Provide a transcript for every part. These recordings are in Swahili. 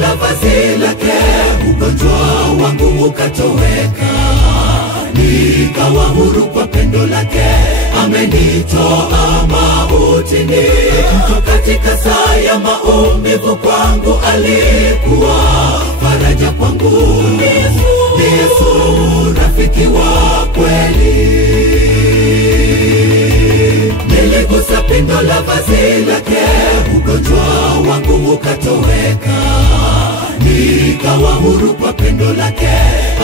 la vazi lake, ugonjwa wangu ukatoweka. Nikawa huru kwa pendo lake, amenitoa mautini. Katika saa ya maumivu kwangu alikuwa faraja kwangu. Ni Yesu rafiki wa kweli. Niligusa pindo la vazi lake, ugonjwa wangu ukatoweka. Nikawa huru kwa pendo lake,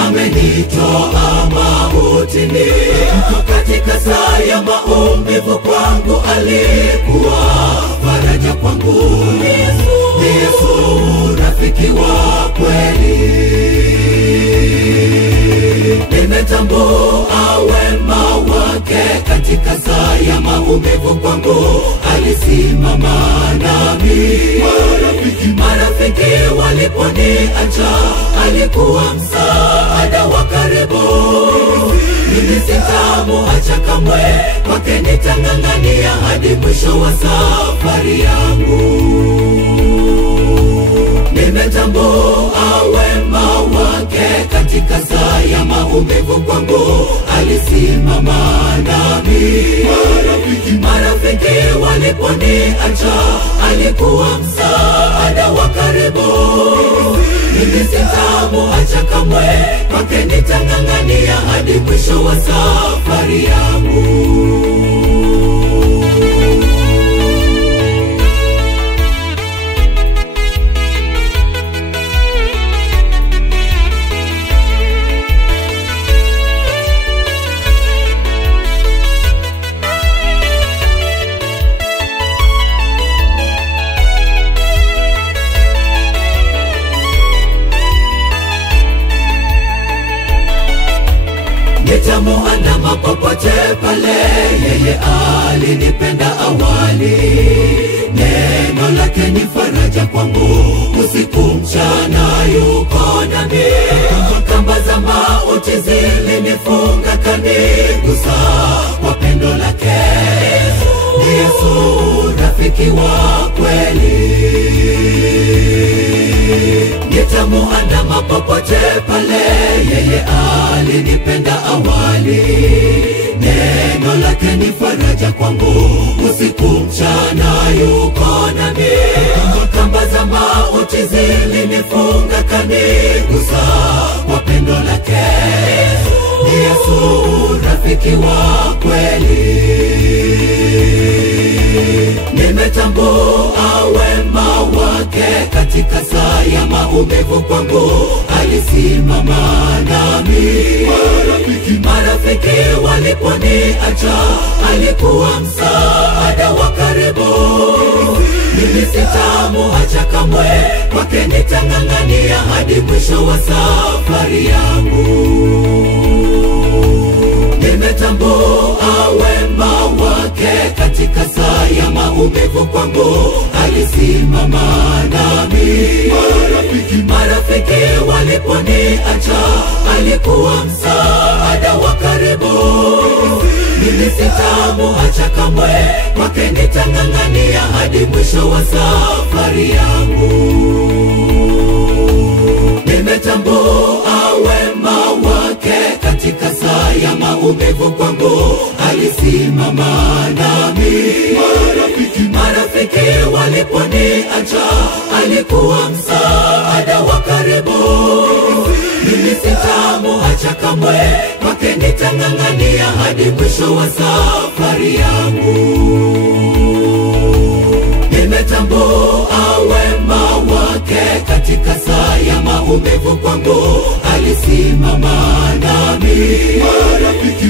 amenitoa mautini. Katika saa ya maumivu kwangu alikuwa faraja kwangu. Ni Yesu rafiki wa kweli. Nimetambua wema wake, katika saa ya maumivu kwangu alisimama nami. Marafiki waliponiacha, alikuwa msaada wa karibu. Mimi sitamuacha kamwe, kwake nitang'ang'ania hadi mwisho wa safari yangu. Nimetambua wema wake, katika saa ya maumivu kwangu alisimama nami. Marafiki waliponiacha, alikuwa msaada wa karibu. Mimi sitamuacha kamwe, kwake nitang'ang'ania hadi mwisho wa safari yangu. Nitamuandama popote pale, yeye alinipenda awali. Neno lake ni faraja kwangu, usiku mchana yuko nami. Kamba za mauti zilinifunga, kanigusa kwa pendo lake. Ni Yesu rafiki wa kweli. Nitamuandama popote pale, yeye alinipenda awali. Neno lake ni faraja kwangu, usiku mchana yuko nami. Kamba za mauti zilinifunga, kanigusa kwa pendo lake. Ni Yesu rafiki wa kweli. Nimetambua wema wake, katika saa ya maumivu kwangu alisimama nami. Marafiki waliponiacha, alikuwa msaada wa karibu. Mimi sitamuacha kamwe, kwake nitang'ang'ania hadi mwisho wa safari yangu. Nimetambua wema wake, katika saa ya maumivu kwangu alisimama nami. Marafiki waliponiacha, alikuwa msaada wa karibu. Mimi sitamuacha kamwe, kwake nitang'ang'ania hadi mwisho wa safari yangu. Nimetambua wema wake, katika saa ya maumivu kwangu alisimama nami. Marafiki waliponiacha, alikuwa msaada wa karibu. Mimi sitamuacha kamwe, kwake nitang'ang'ania hadi mwisho wa safari yangu. Nimetambua wema wake, katika saa ya maumivu kwangu alisimama nami.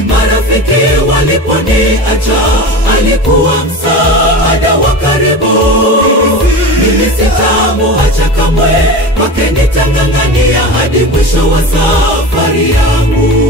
Marafiki waliponiacha, alikuwa msaada wa karibu. Mimi sitamuacha kamwe, kwake nitang'ang'ania hadi mwisho wa safari yangu.